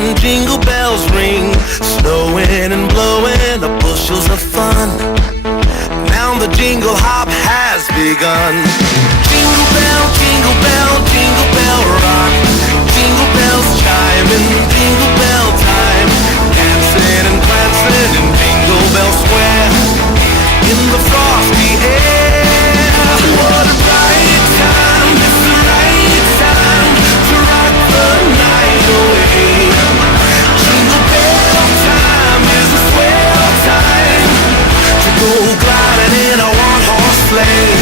and jingle bells ring, snowing and blowing up bushels of fun. Now the jingle hop has begun. Jingle bell, jingle bell, jingle bell rock. Jingle bells chime in jingle bell time, dancing and prancing in Jingle Bell Square, in the frosty air. What a bright time, it's the right time to rock the night away. Jingle bell time is a swell time to go gliding in a one-horse sleigh.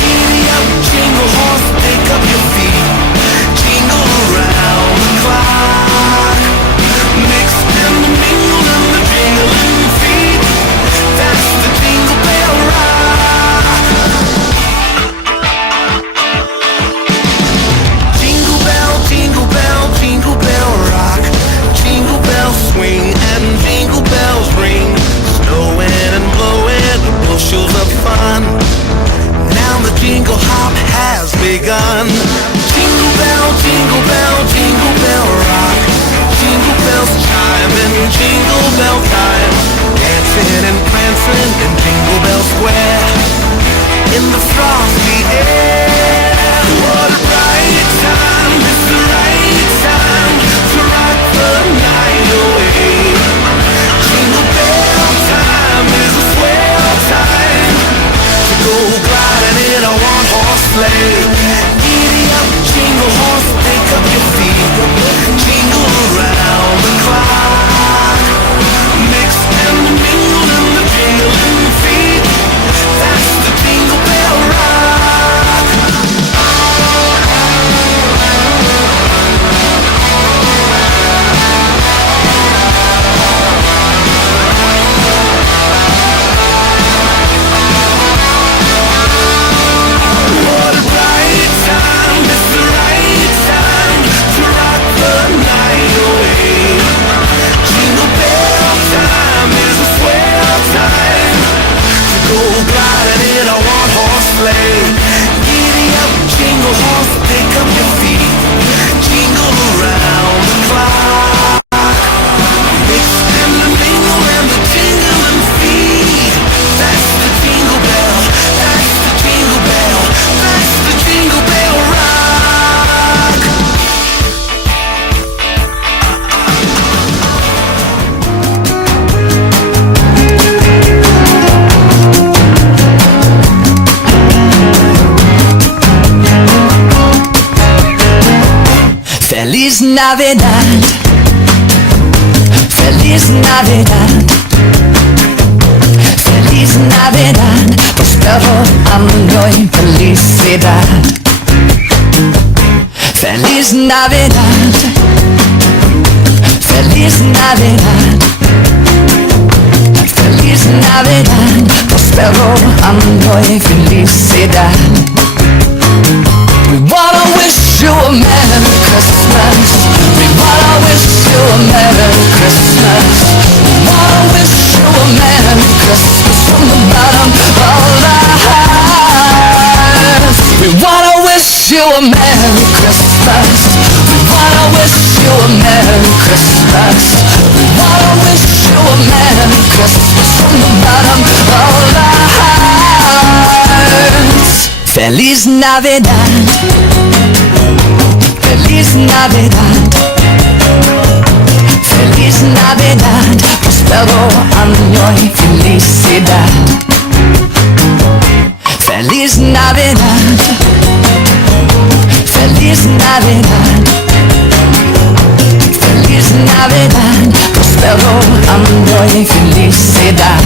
Giddy up, jingle horse, pick up your feet, jingle around the clock. Mixed and mingled in the jingling feet, that's the Jingle Bell Rock. Jingle bell, jingle bell, jingle bell rock. Jingle bells swing and jingle bells ring, snowing and blowing bushels of fun. Now the jingle hop has begun. Jingle bell, jingle bell, jingle bell rock. Jingle bells chime in jingle bell time, dancing and prancing in Jingle Bell Square, in the frosty air. What a bright time, it's the right time to rock the night away. Jingle bell time is a swell time to go gliding in a one-horse sleigh. Giddy up, jingle horse, pick up your feet, jingle around the clock. Mixed and mingled in the jingling feet, that's the Jingle Bell Rock. What a bright time, it's the right time to rock the night away. Jingle bell time is a swell time to go gliding in a one-horse sleigh. Giddy up, jingle horse, pick up your feet, jingle around the clock. Mixed and the mingle and the jingling feet, that's the Jingle Bell, that's the Jingle Bell, that's the Jingle Bell Rock. Feliz Navidad, Feliz Navidad, Feliz Navidad, prospero año y felicidad. Feliz Navidad, Feliz Navidad, Feliz Navidad, prospero año y felicidad. We wanna wish you a Merry Christmas. We wanna wish you a Merry Christmas. We wanna wish you a Merry Christmas from the bottom of our hearts. We wanna wish you a Merry Christmas. We wanna wish you a Merry Christmas. We wanna wish you a Merry Christmas from the bottom of our hearts. Feliz Navidad, Feliz Navidad, Feliz Navidad, prospero año y felicidad. Feliz Navidad, Feliz Navidad, Feliz Navidad, prospero año y felicidad.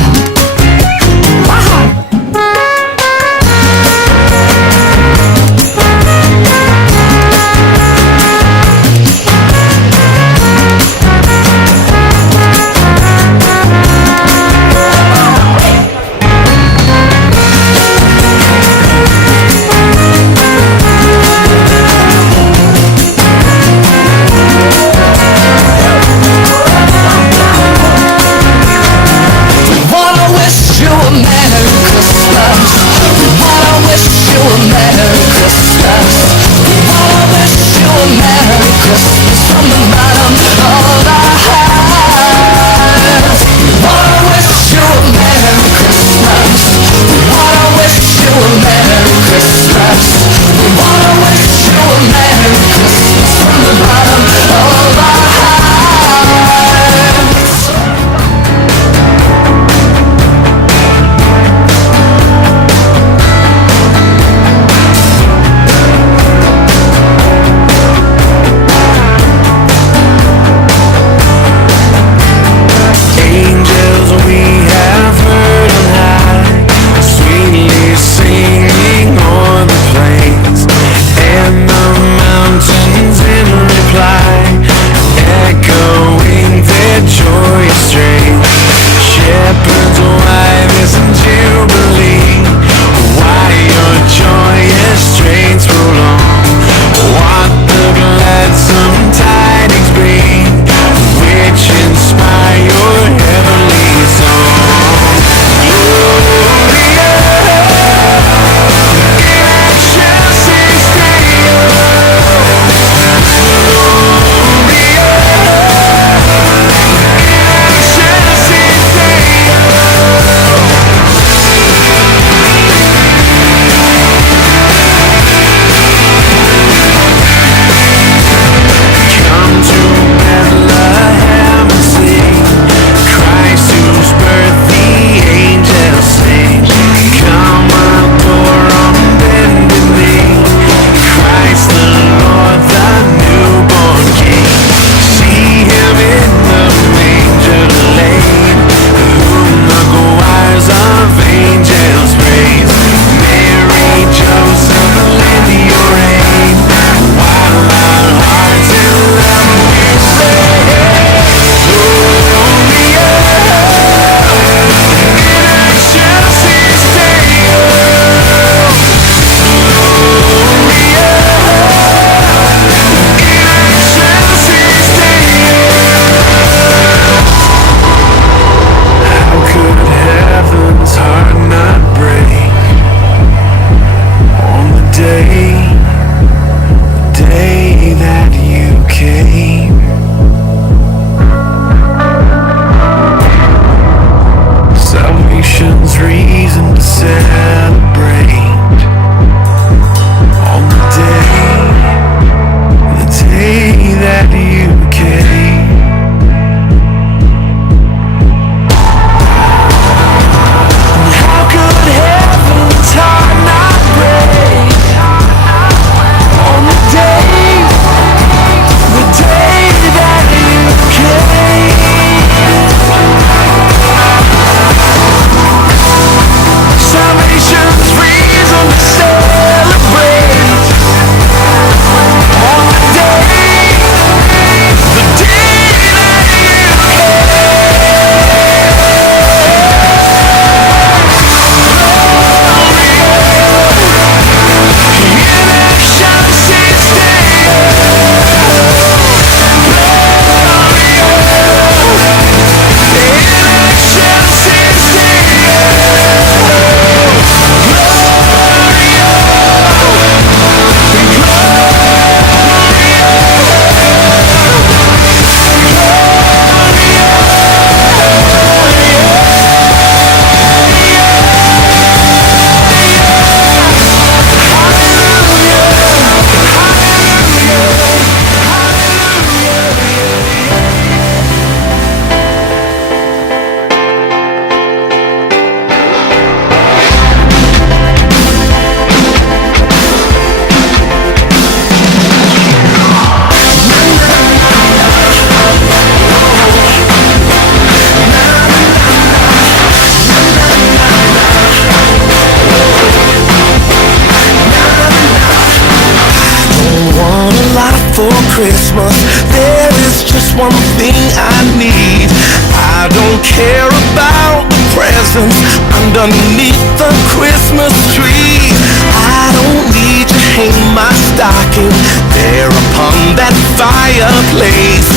I need. I don't care about the presents underneath the Christmas tree. I don't need to hang my stocking there upon that fireplace.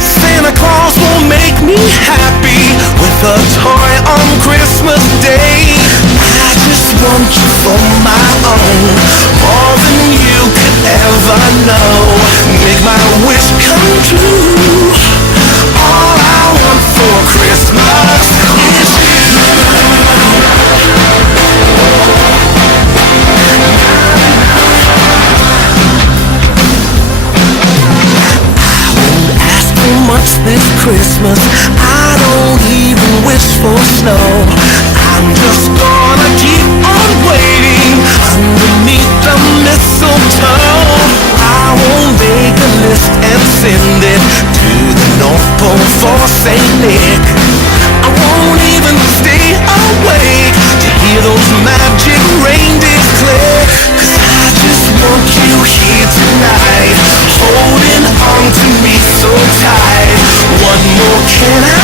Santa Claus will make me happy with a toy on Christmas Day. I just want you for my own, more than you could ever know. Make my wish come true. All I want for Christmas is you. Much this Christmas, I don't even wish for snow. I'm just gonna keep on waiting underneath the mistletoe. I won't make a list and send it to the North Pole for St. Nick. I won't even stay awake to hear those magic reindeer click. 'Cause I just want you here tonight, holding on to me so tight. What more can I